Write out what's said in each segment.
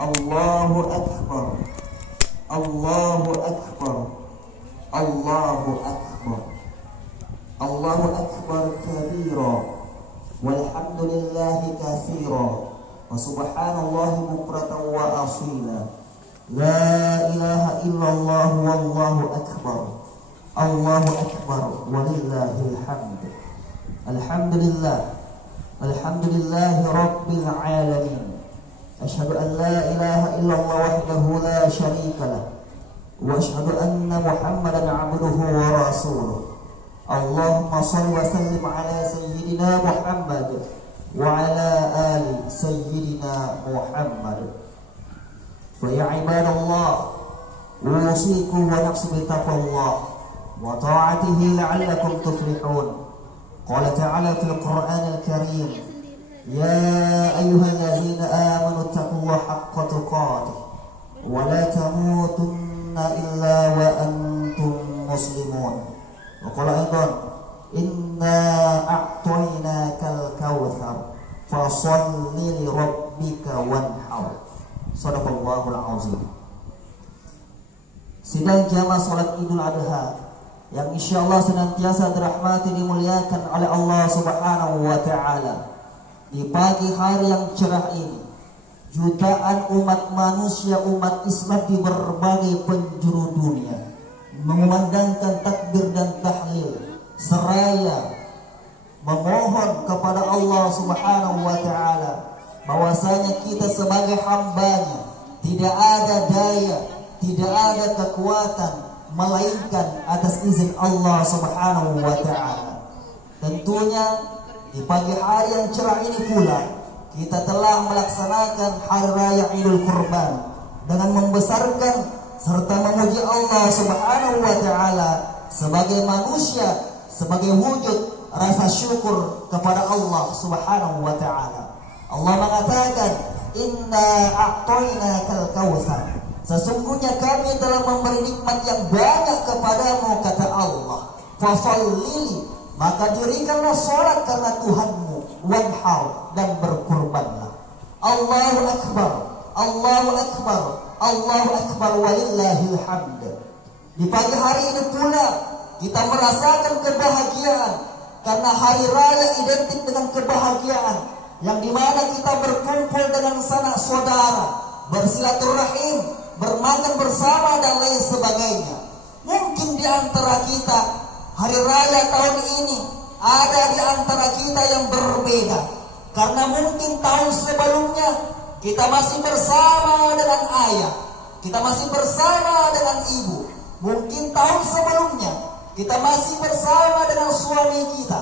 Allahu Akbar, Allahu Akbar, Allahu Akbar, Allahu Akbar kabira, walhamdulillahi katsira, wa subhanallahi bukratan wa asila. La ilaha illallah wallahu akbar, Allahu akbar, walillahil hamd. Alhamdulillah, alhamdulillahi rabbil alamin. Asyhadu an la ilaha illallah wahdahu la syarika lah, wa asyhadu anna Muhammadan abduhu wa rasuluh. Allahumma shalli wa sallim ala sayyidina Muhammad wa ala ali sayyidina Muhammad. Fa ya ibadallah, usikum wa nafsi bi taqwallah wa ta'atihi la'allakum tuflihun. Qala ta'ala fil Qur'anil Karim, ya ayyuhalladzina amanu taqullaha haqqa tuqatih wa la tamutunna illa wa antum muslimun. Wa qala aidan, inna a'tainakal kautsar fasholli li rabbika wanhar. Shadaqallahul azim. Sidang jamaah salat Idul Adha yang insyaallah senantiasa dirahmati dimuliakan oleh Allah Subhanahu wa taala. Di pagi hari yang cerah ini, jutaan umat manusia, umat Islam di berbagai penjuru dunia mengumandangkan takbir dan tahlil seraya memohon kepada Allah Subhanahu wa taala bahwasanya kita sebagai hambanya tidak ada daya, tidak ada kekuatan melainkan atas izin Allah Subhanahu wa taala. Tentunya di pagi hari yang cerah ini pula kita telah melaksanakan hari raya Idul Kurban dengan membesarkan serta memuji Allah Subhanahu wa taala sebagai manusia, sebagai wujud rasa syukur kepada Allah Subhanahu wa taala. Allah mengatakan, inna a'tainakal kautsar. Sesungguhnya kami telah memberi nikmat yang banyak kepadamu, kata Allah. Fasholli, maka dirikanlah sholat karena Tuhanmu, wanhar, dan berkurbanlah. Allahu akbar, Allahu akbar, Allahu akbar, walillahil hamd. Di pagi hari ini pula kita merasakan kebahagiaan karena hari raya identik dengan kebahagiaan, yang dimana kita berkumpul dengan sanak saudara, bersilaturahim, bermakan bersama dan lain sebagainya. Mungkin di antara kita hari raya tahun ini ada di antara kita yang berbeda, karena mungkin tahun sebelumnya kita masih bersama dengan ayah, kita masih bersama dengan ibu. Mungkin tahun sebelumnya kita masih bersama dengan suami kita,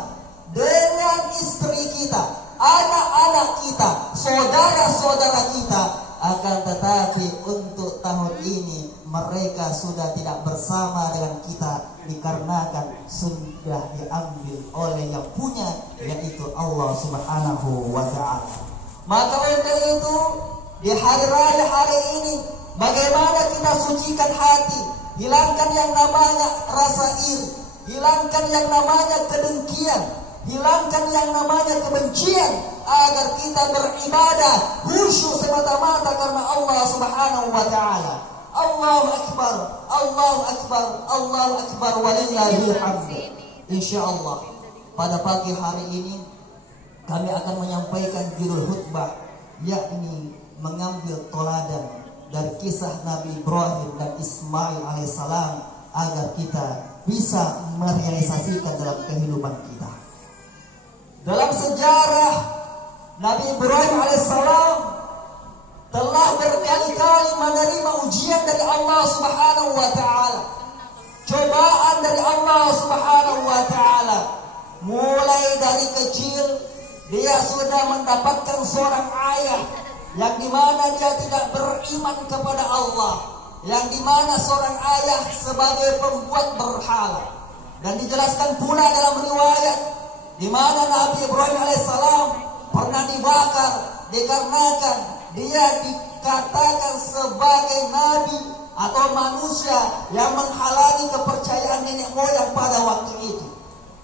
dengan istri kita, anak-anak kita, saudara-saudara kita. Akan tetapi untuk tahun ini mereka sudah tidak bersama dengan kita, dikarenakan sudah diambil oleh yang punya, yaitu Allah Subhanahu wa ta'ala. Maka oleh itu di hari raya hari ini, bagaimana kita sucikan hati, hilangkan yang namanya rasa iri, hilangkan yang namanya kedengkian, hilangkan yang namanya kebencian, agar kita beribadah khusyuk semata-mata karena Allah Subhanahu wa taala. Allahu akbar, Allahu akbar, Allahu akbar, walillahil hamd. Insyaallah pada pagi hari ini kami akan menyampaikan judul khutbah, yakni mengambil teladan dari kisah Nabi Ibrahim dan Ismail alaihissalam agar kita bisa merealisasikan dalam kehidupan kita. Dalam sejarah, Nabi Ibrahim alaihissalam telah berkali-kali menerima ujian dari Allah Subhanahu wa taala, cobaan dari Allah Subhanahu wa taala. Mulai dari kecil dia sudah mendapatkan seorang ayah yang dimana dia tidak beriman kepada Allah, yang dimana seorang ayah sebagai pembuat berhala. Dan dijelaskan pula dalam riwayat di mana Nabi Ibrahim alaihissalam pernah dibakar dikarenakan dia dikatakan sebagai nabi atau manusia yang menghalangi kepercayaan nenek moyang pada waktu itu.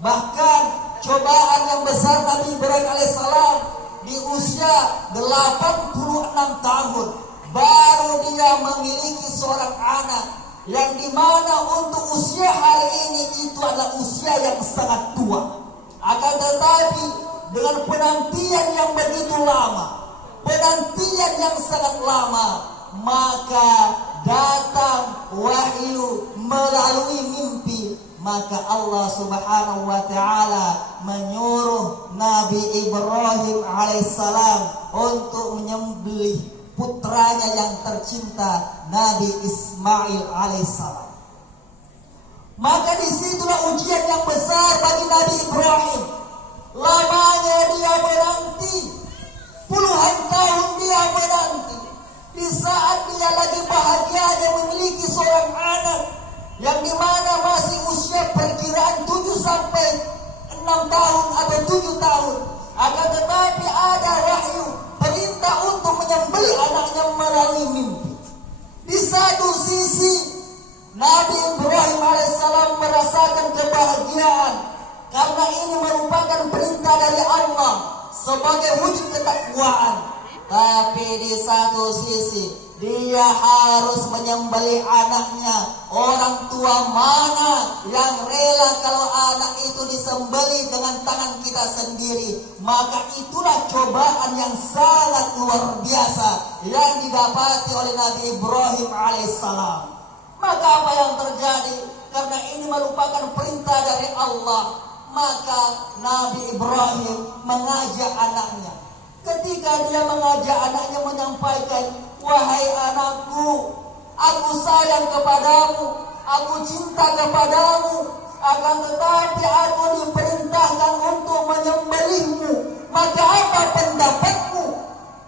Bahkan cobaan yang besar Nabi Ibrahim alaihissalam di usia 86 tahun baru dia memiliki seorang anak, yang dimana untuk usia hari ini itu adalah usia yang sangat tua. Akan tetapi dengan penantian yang begitu lama, penantian yang sangat lama, maka datang wahyu melalui mimpi. Maka Allah Subhanahu wa ta'ala menyuruh Nabi Ibrahim alaihissalam untuk menyembelih putranya yang tercinta, Nabi Ismail alaihissalam. Maka disitulah ujian yang besar bagi Nabi Ibrahim. Lamanya dia menanti, puluhan tahun dia menanti. Di saat dia lagi bahagianya memiliki seorang anak, yang dimana masih usia perkiraan 7 sampai 6 tahun atau 7 tahun. Akan tetapi ada wahyu perintah untuk menyembelih anaknya melalui mimpi. Di satu sisi Nabi Ibrahim alaihissalam merasakan kebahagiaan karena ini merupakan perintah dari Allah sebagai wujud ketakwaan. Tapi di satu sisi dia harus menyembelih anaknya. Orang tua mana yang rela kalau anak itu disembelih dengan tangan kita sendiri? Maka itulah cobaan yang sangat luar biasa yang didapati oleh Nabi Ibrahim alaihissalam. Maka apa yang terjadi? Karena ini merupakan perintah dari Allah, maka Nabi Ibrahim mengajak anaknya. Ketika dia mengajak anaknya menyampaikan, "Wahai anakku, aku sayang kepadamu, aku cinta kepadamu, akan tetapi aku diperintahkan untuk menyembelihmu. Maka apa pendapatmu?"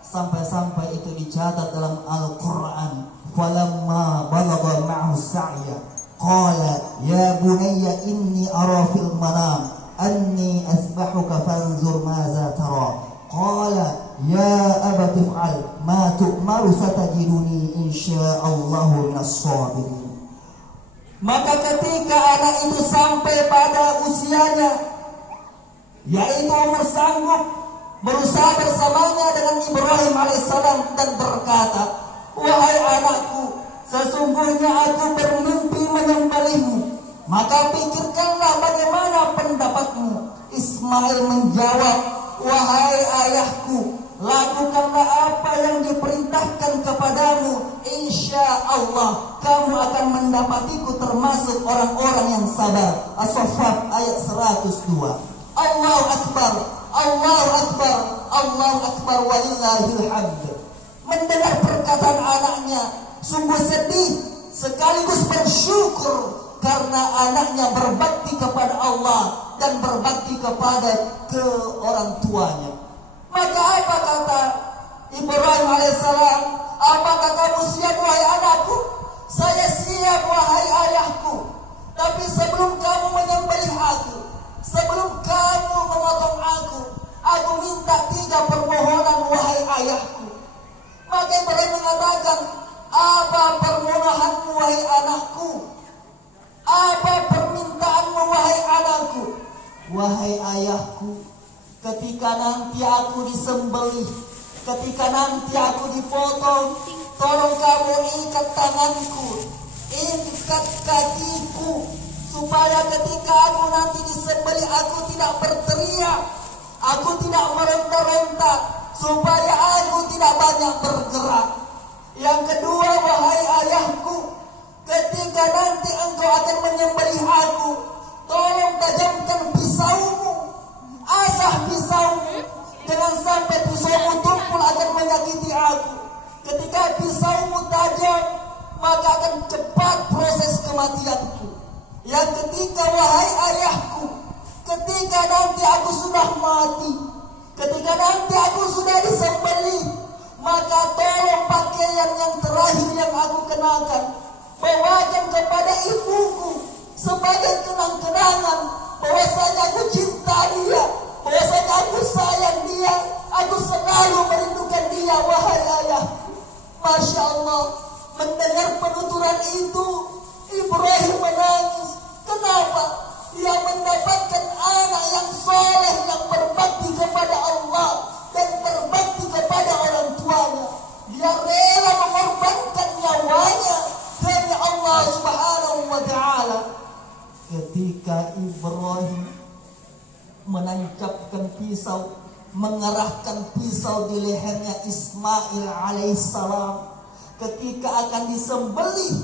Sampai-sampai itu dicatat dalam Al-Quran. "Falamma balagha ma'hu sa'ya, qala ya bunayya inni ara fil manam anni asbahuka fanzur maza tara." Qala ya abati fa'al ma tu'maru satajiduni insyaallahu minas sabirin. Maka ketika anak itu sampai pada usianya, yaitu umur sanggup, berusaha bersamanya dengan Ibrahim alaihissalam dan berkata, "Wahai anakku, sesungguhnya aku bermimpi menyembelihmu. Maka pikirkanlah bagaimana pendapatmu." Ismail menjawab, "Wahai ayahku, lakukanlah apa yang diperintahkan kepadamu. Insya Allah kamu akan mendapatiku termasuk orang-orang yang sabar." As-Saffat ayat 102. Allahu Akbar, Allahu Akbar, Allahu Akbar, walillahil hamd. Mendengar perkataan anaknya sungguh sedih sekaligus bersyukur karena anaknya berbakti kepada Allah dan berbakti kepada orang tuanya. Maka apa kata Ibrahim alaihissalam? "Apakah kamu siap wahai anakku?" "Saya siap wahai ayahku. Tapi sebelum kamu menyembelih aku, sebelum kamu memotong aku minta 3 permohonan wahai ayahku." Maka Ibrahim mengatakan, "Apa permohonanmu wahai anakku? Apa permintaanmu wahai anakku?" "Wahai ayahku, ketika nanti aku disembelih, ketika nanti aku dipotong, tolong kamu ikat tanganku, ikat kakiku, supaya ketika aku nanti disembelih aku tidak berteriak, aku tidak meronta-ronta, supaya aku tidak banyak bergerak. Yang kedua, wahai ayahku, ketika nanti engkau akan menyembelih aku, tolong tajamkan pisaumu, asah pisaumu, jangan sampai pisaumu tumpul akan menyakiti aku. Ketika pisaumu tajam, maka akan cepat proses kematianku. Yang ketiga, wahai ayahku, ketika nanti aku sudah mati, ketika nanti aku sudah disembelih, maka tolong pakaian yang terakhir yang aku kenakan, bawakan kepada ibuku sebagai kenang-kenangan bahwasanya aku cinta dia, bahwasanya aku sayang dia, aku selalu merindukan dia, wahai ayahku." Masya Allah, mendengar penuturan itu Ibrahim menangis. Kenapa? Dia mendapatkan anak yang soleh, yang berbakti kepada Allah dan berbakti kepada orang tuanya. Dia rela ketika Ibrahim menancapkan pisau, mengerahkan pisau di lehernya Ismail alaihissalam ketika akan disembelih,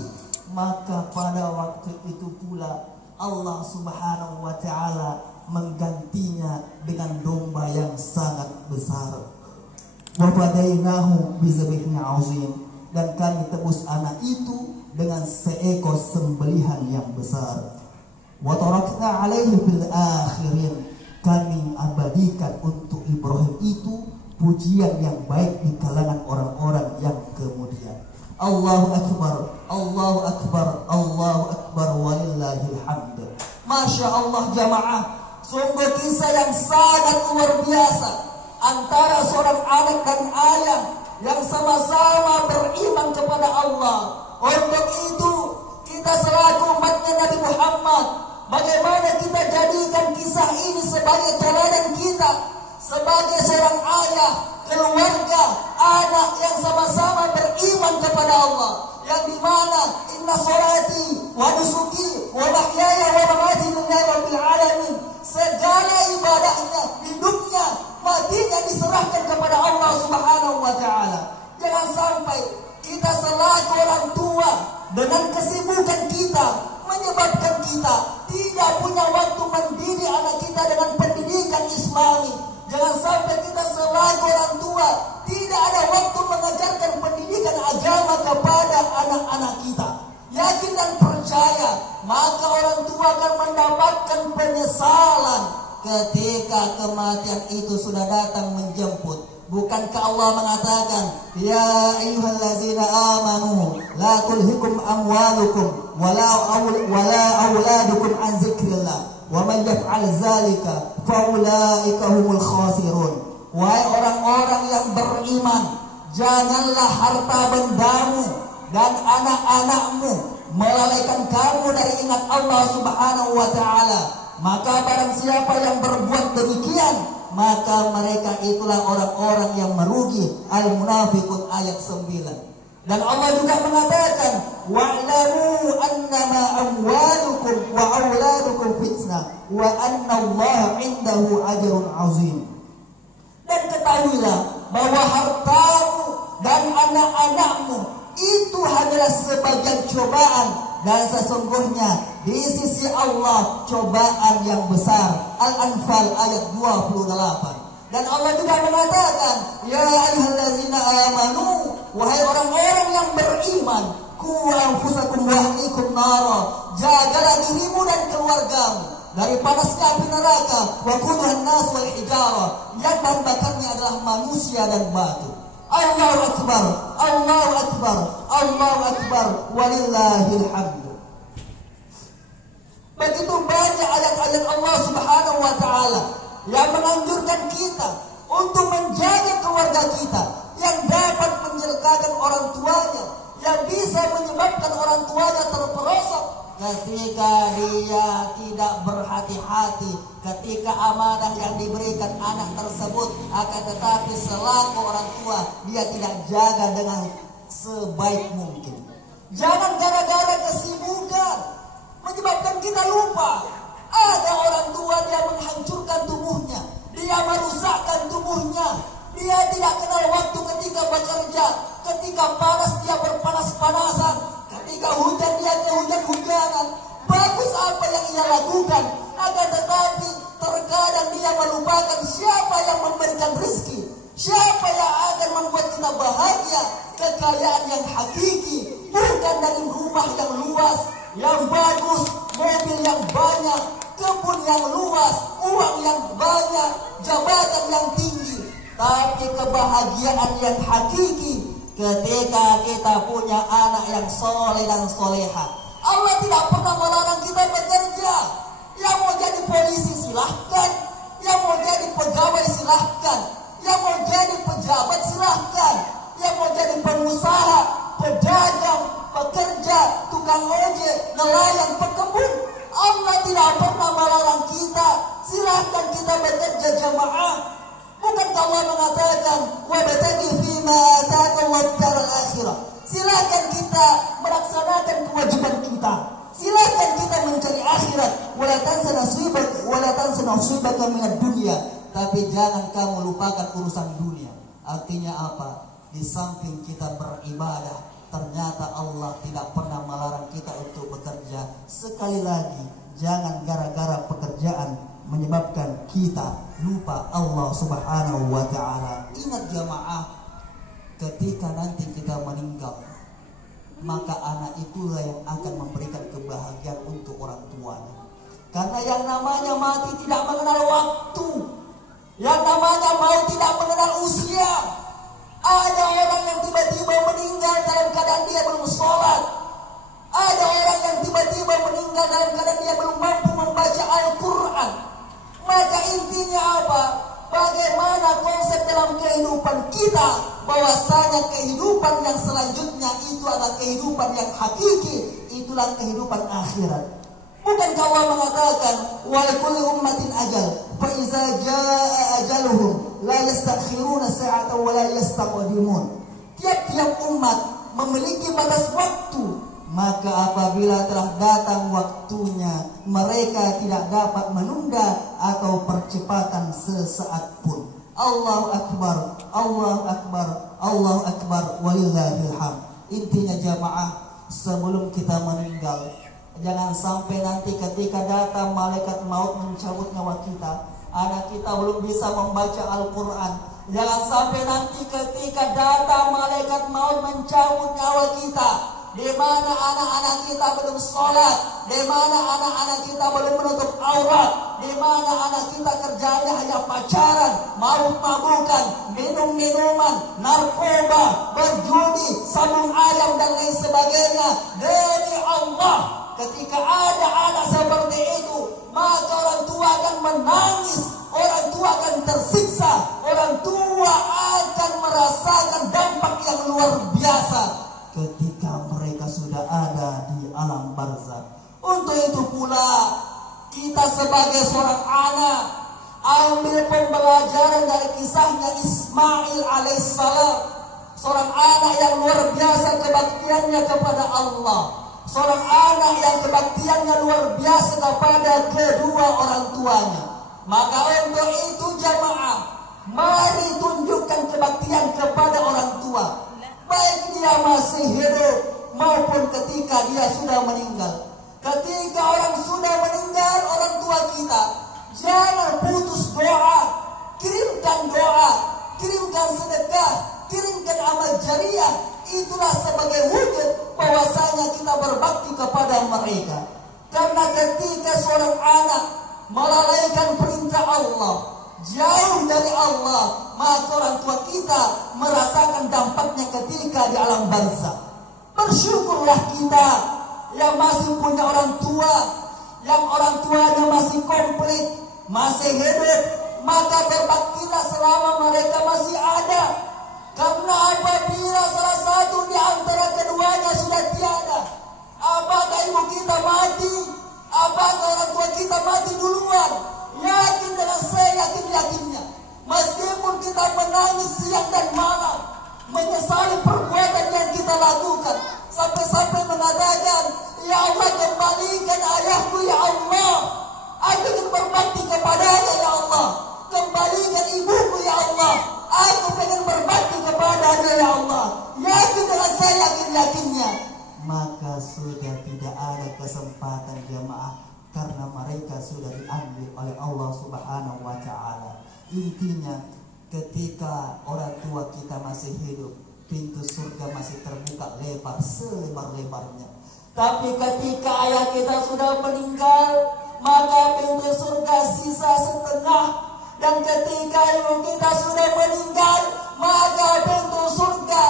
maka pada waktu itu pula Allah subhanahu wa ta'ala menggantinya dengan domba yang sangat besar. Wa fadainahu bizabhin azim, dan kami tebus anak itu dengan seekor sembelihan yang besar. Wa tarakna alaihi fil akhirin, kami abadikan untuk Ibrahim itu pujian yang baik di kalangan orang-orang yang kemudian. Allahu akbar, Allahu akbar, Allahu akbar, walillahil hamd. Masya Allah jamaah, sungguh kisah yang sangat luar biasa antara seorang anak dan ayah yang sama-sama beriman kepada Allah. Untuk itu kita selaku umatnya Nabi Muhammad, bagaimana kita jadikan kisah ini sebagai teladan kita, sebagai seorang ayah, keluarga, anak yang sama-sama beriman kepada Allah, yang dimana inna sholati wa nusuki wa mahyaya wa mamati lillahi rabbil alamin, segala ibadahnya, hidupnya, matinya diserahkan kepada Allah subhanahu wa ta'ala. Jangan sampai kita selaku orang tua dengan kesibukan kita menyebabkan kita tidak punya waktu mendidik anak kita dengan pendidikan Islami. Jangan sampai kita selaku orang tua tidak ada waktu mengajarkan pendidikan agama kepada anak-anak kita. Yakin dan percaya, maka orang tua akan mendapatkan penyesalan ketika kematian itu sudah datang menjemput. Bukankah Allah mengatakan, ya ayyuhallazina amanu la tulhikum amwalukum wala auladukum an zikrillah wa man yaf'al zalika faulaika humul khasirun. Wahai orang-orang yang beriman, janganlah harta bendamu dan anak-anakmu melalaikan kamu dari ingat Allah subhanahu wa ta'ala. Maka barang siapa yang berbuat demikian, maka mereka itulah orang-orang yang merugi. Al-Munafiqun ayat 9. Dan Allah juga mengatakan, wa'lamu annama amwalukum wa auladukum fitnah wa annallaha 'indahu ajrun 'azim. Dan ketahuilah bahwa hartamu dan anak-anakmu itu hanyalah sebagian cobaan, dan sesungguhnya di sisi Allah cobaan yang besar. Al-Anfal ayat 28. Dan Allah juga mengatakan, ya ayyuhallazina amanu, wahai orang-orang yang beriman, qu anfusakum wa ahlikum nara, jagalah dirimu dan keluargamu dari panasnya api neraka, wa quduhan nas wal hijarah, yang bahan bakarnya adalah manusia dan batu. Allahu akbar, Allahu akbar, Allahu akbar, walillahil hamd. Begitu banyak ayat-ayat Allah subhanahu wa ta'ala yang menganjurkan kita untuk menjaga keluarga kita, yang dapat menjelekakan orang tuanya, yang bisa menyebabkan orang tuanya terperosok ketika dia tidak berhati-hati, ketika amanah yang diberikan anak tersebut, akan tetapi selaku orang tua dia tidak jaga dengan sebaik mungkin. Jangan gara-gara kesibukan menyebabkan kita lupa. Ada orang tua dia menghancurkan tubuhnya, dia merusakkan tubuhnya, dia tidak kenal waktu ketika bekerja, ketika panas dia berpanas-panasan, ketika hujan dia kehujan-hujanan. Bagus apa yang ia lakukan, akan tetapi terkadang dia melupakan siapa yang memberikan rezeki, siapa yang akan membuat kita bahagia. Kekayaan yang hakiki bukan dari rumah yang luas, yang bagus, mobil yang banyak, kebun yang luas, uang yang banyak, jabatan yang tinggi. Tapi kebahagiaan yang hakiki ketika kita punya anak yang soleh dan soleha. Allah tidak pernah melarang kita bekerja. Yang mau jadi polisi silahkan, yang mau jadi pegawai silahkan, yang mau jadi pejabat silahkan, yang mau jadi pengusaha, pedagang, pekerja, tukang ojek, nelayan, pekebun. Allah tidak pernah melarang kita. Silahkan kita bekerja jamaah. Bukankah Allah mengatakan, wabtaghi fima ataakallahu ad-daral akhirah. Silahkan kita melaksanakan kewajiban kita. Silahkan kita mencari akhirat. Wala tansa nasibaka minad dunya. Tapi jangan kamu lupakan urusan dunia. Artinya apa? Di samping kita beribadah, ternyata Allah tidak pernah melarang kita untuk bekerja. Sekali lagi, jangan gara-gara pekerjaan menyebabkan kita lupa Allah Subhanahu wa ta'ala. Ingat jamaah, ketika nanti kita meninggal, maka anak itulah yang akan memberikan kebahagiaan untuk orang tuanya. Karena yang namanya mati tidak mengenal waktu, yang namanya maut tidak mengenal usia. Ada orang yang tiba-tiba meninggal dalam keadaan dia belum sholat. Ada orang yang tiba-tiba meninggal dalam keadaan dia belum mampu membaca Al-Quran. Maka intinya apa? Bagaimana konsep dalam kehidupan kita, bahwasanya kehidupan yang selanjutnya itu adalah kehidupan yang hakiki, itulah kehidupan akhirat. Bukankah Allah mengatakan wa likulli ummatin ajal fa iza jaa ajaluhum la yastakhiruna sa'atan wa la yastaqdimun. Tiap-tiap umat memiliki batas waktu, maka apabila telah datang waktunya, mereka tidak dapat menunda atau percepatan sesaat pun. Allahu Akbar, Allahu Akbar, Allahu Akbar, walillahil hamd. Intinya jamaah, sebelum kita meninggal, jangan sampai nanti ketika datang malaikat maut mencabut nyawa kita, anak kita belum bisa membaca Al-Quran. Jangan sampai nanti ketika datang malaikat maut mencabut nyawa kita, di mana anak-anak kita belum sholat, di mana anak-anak kita belum menutup aurat, di mana anak kita kerjanya hanya pacaran, mabuk-mabukan, minum-minuman, narkoba, berjudi, sambung ayam dan lain sebagainya. Demi Allah, ketika ada anak seperti itu, maka orang tua akan menangis, orang tua akan tersiksa, orang tua akan merasakan dampak yang luar biasa ketika mereka sudah ada di alam barzakh. Untuk itu pula, kita sebagai seorang anak ambil pembelajaran dari kisahnya Ismail alaihissalam, seorang anak yang luar biasa kebaktiannya kepada Allah, seorang anak yang kebaktiannya luar biasa kepada kedua orang tuanya. Maka untuk itu jamaah, mari tunjukkan kebaktian kepada orang tua, baik dia masih hidup maupun ketika dia sudah meninggal. Ketika orang sudah meninggal, orang tua kita, jangan putus doa. Kirimkan doa, kirimkan sedekah, kirimkan amal jariah. Itulah sebagai wujud bahwasanya kita berbakti kepada mereka. Karena ketika seorang anak melalaikan perintah Allah, jauh dari Allah, maka orang tua kita merasakan dampaknya ketika di alam barzakh. Bersyukurlah kita yang masih punya orang tua, yang orang tuanya masih komplit, masih hidup, maka berbaktilah selama mereka masih ada. Karena apabila salah satu di antara keduanya sudah tiada, apakah ibu kita mati, apakah orang tua kita mati duluan, yakin dengan saya yakin-yakinnya, meskipun kita menangis siang dan malam, menyesali perbuatan yang kita lakukan, sampai-sampai mengatakan, ya Allah kembalikan ayahku ya Allah, aku ingin berbakti kepadanya ya Allah, kembalikan ibuku ya Allah, aku ingin berbakti kepadanya ya Allah, yakin dengan saya yakin-yakinnya, maka sudah tidak ada kesempatan jamaah, karena mereka sudah diambil oleh Allah Subhanahu wa ta'ala. Intinya, ketika orang tua kita masih hidup, pintu surga masih terbuka lebar selebar-lebarnya. Tapi ketika ayah kita sudah meninggal, maka pintu surga sisa setengah. Dan ketika ibu kita sudah meninggal, maka pintu surga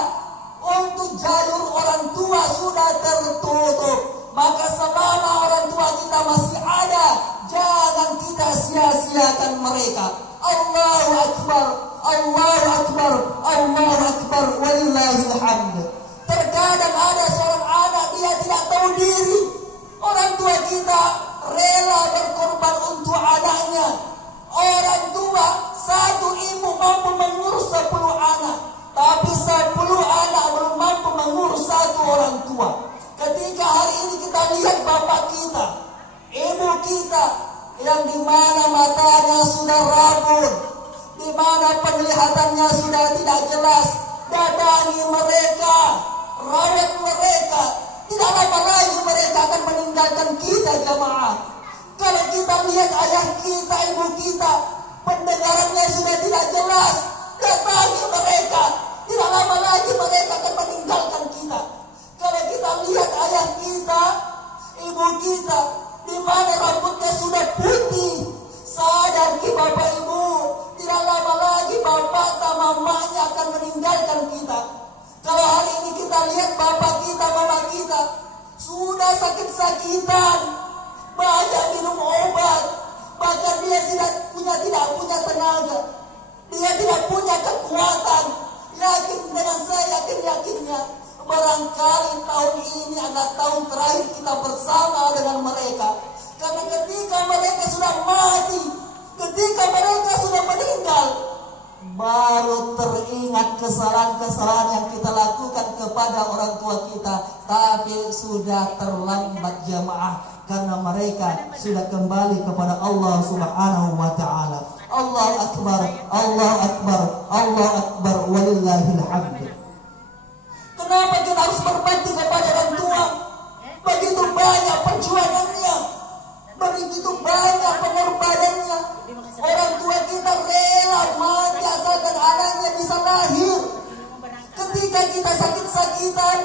untuk jalur orang tua sudah tertutup. Maka selama orang tua kita masih ada, jangan kita sia-siakan mereka. Allahu Akbar, Allahu Akbar, Allahu Akbar, walillahil hamd. Terkadang ada seorang anak, dia tidak tahu diri. Orang tua kita rela berkorban untuk anaknya. Orang tua, satu ibu mampu mengurus 10 anak, tapi 10 anak belum mampu mengurus satu orang tua. Ketika hari ini kita lihat bapak kita, kita yang dimana matanya sudah rabun, dimana penglihatannya sudah tidak jelas, datangi mereka, rawat mereka. Tidak lama lagi mereka akan meninggalkan kita jamaah. Kalau kita lihat ayah kita, ibu kita, pendengarannya sudah tidak jelas, datangi mereka. Tidak lama lagi mereka akan meninggalkan kita. Kalau kita lihat ayah kita, ibu kita, di mana rambutnya sudah putih, sadar ki bapak ibu, tidak lama lagi bapak dan mamanya akan meninggalkan kita. Kalau hari ini kita lihat bapak kita, mama kita sudah sakit-sakitan, banyak minum obat, bahkan dia tidak punya tenaga, dia tidak punya kekuatan. Yakin dengan saya, yakinnya barangkali tahun ini adalah tahun terakhir kita bersama dengan mereka. Karena ketika mereka sudah mati, ketika mereka sudah meninggal, baru teringat kesalahan-kesalahan yang kita lakukan kepada orang tua kita. Tapi sudah terlambat jamaah, karena mereka sudah kembali kepada Allah Subhanahu wa ta'ala. Allahu Akbar, Allahu Akbar, Allahu Akbar, walillahil hamd. Kenapa kita harus berbakti kepada orang tua? Begitu banyak perjuangannya, begitu banyak pengorbanannya. Orang tua kita rela mati asalkan anaknya bisa lahir. Ketika kita sakit-sakitan,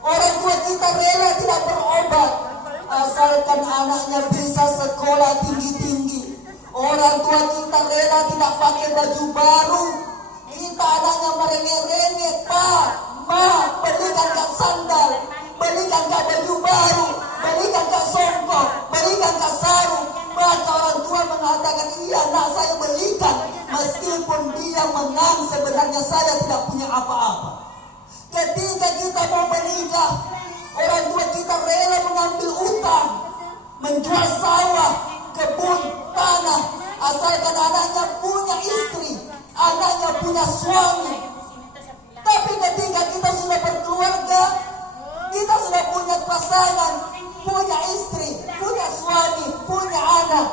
orang tua kita rela tidak berobat asalkan anaknya bisa sekolah tinggi-tinggi. Orang tua kita rela tidak pakai baju baru. Kita anaknya merengek-rengek, Pak, Ma, belikan kak sandal, belikan kak baju baru, belikan kak songkok, belikan kak sarung. Maka orang tua mengatakan, iya nak saya belikan, meskipun dia menang sebenarnya saya tidak punya apa-apa. Ketika kita mau menikah, orang tua kita rela mengambil utang, menjual sawah, kebun, tanah, asalkan anaknya punya istri, anaknya punya suami. Tapi ketika kita sudah berkeluarga, kita sudah punya pasangan, punya istri, punya suami, punya anak,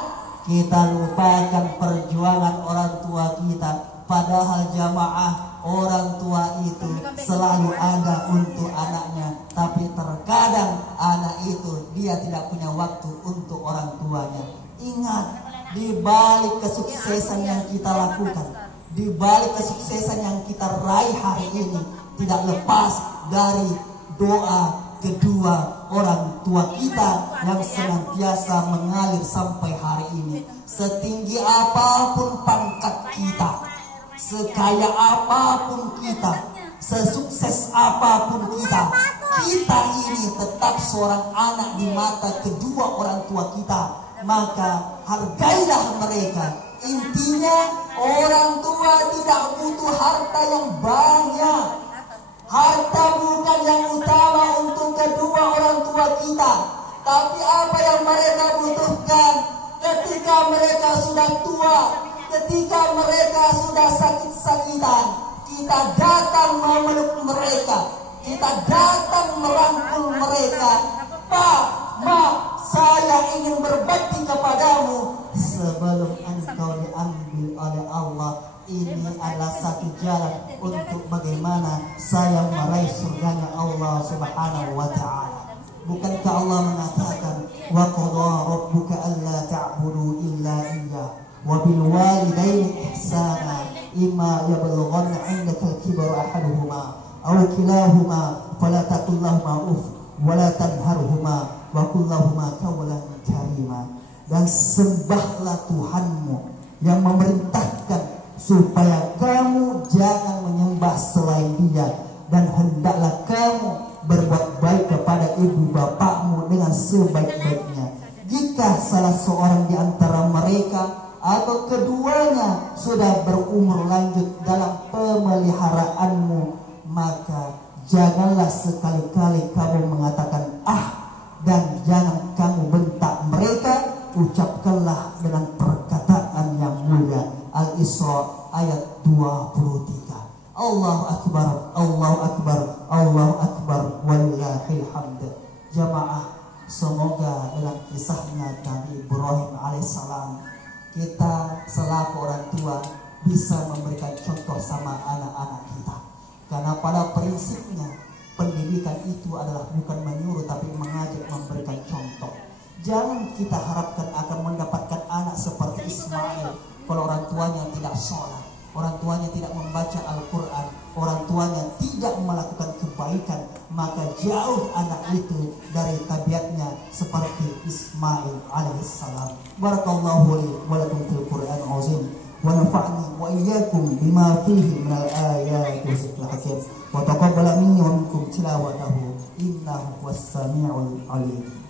kita lupakan perjuangan orang tua kita. Padahal jamaah, orang tua itu selalu ada untuk anaknya. Tapi terkadang anak itu dia tidak punya waktu untuk orang tuanya. Ingat, di balik kesuksesan yang kita lakukan, di balik kesuksesan yang kita raih hari ini, tidak lepas dari doa kedua orang tua kita yang senantiasa mengalir sampai hari ini. Setinggi apapun pangkat kita, sekaya apapun kita, sesukses apapun kita, kita ini tetap seorang anak di mata kedua orang tua kita. Maka hargailah mereka. Intinya orang tua tidak butuh harta yang banyak. Harta bukan yang utama untuk kedua orang tua kita. Tapi apa yang mereka butuhkan ketika mereka sudah tua, ketika mereka sudah sakit-sakitan, kita datang memeluk mereka, kita datang merangkul mereka. Pak, Ma, saya ingin berbakti kepadamu. Sebelum engkau diambil oleh Allah, ini adalah satu jalan untuk bagaimana saya meraih surganya Allah Subhanahu wa ta'ala. Bukankah Allah mengatakan, wa qadha rabbuka alla ta'budu illa iyyah wa bil walidaini ihsana imma yablughanna 'indaka al-kibara ahaduhuma aw kilahuma fala taqul lahumā uff wa la tanharhumā wa qul lahumā qawlan karīmā. Dan sembahlah Tuhanmu yang memerintahkan supaya kamu jangan menyembah selain Dia, dan hendaklah kamu berbuat baik kepada ibu bapakmu dengan sebaik-baiknya. Jika salah seorang di antara mereka atau keduanya sudah berumur lanjut dalam pemeliharaanmu, maka janganlah sekali-kali kamu mengatakan dan jangan kamu bentak mereka. Ucapkanlah dengan perkataan yang mulia. Al-Isra ayat 23. Allahu Akbar, Allahu Akbar, Allahu Akbar, walillahil hamd. Jamaah, Semoga dalam kisahnya Nabi Ibrahim alaihissalam, kita selaku orang tua bisa memberikan contoh sama anak-anak kita. Karena pada prinsipnya pendidikan itu adalah bukan menyuruh tapi mengajak, memberikan contoh. Jangan kita harapkan akan mendapatkan anak seperti Ismail kalau orang tuanya tidak sholat, orang tuanya tidak membaca Al-Quran, orang tuanya tidak melakukan kebaikan, maka jauh anak itu dari tabiatnya seperti Ismail alaihissalam. Barakallahu li wa lakum fil Qur'an azim wa nafa'ni wa iyyakum bima fihi minal ayati wa zikril hakim wa taqabbala minni wa minkum tilawatahu innahu was samiul alim.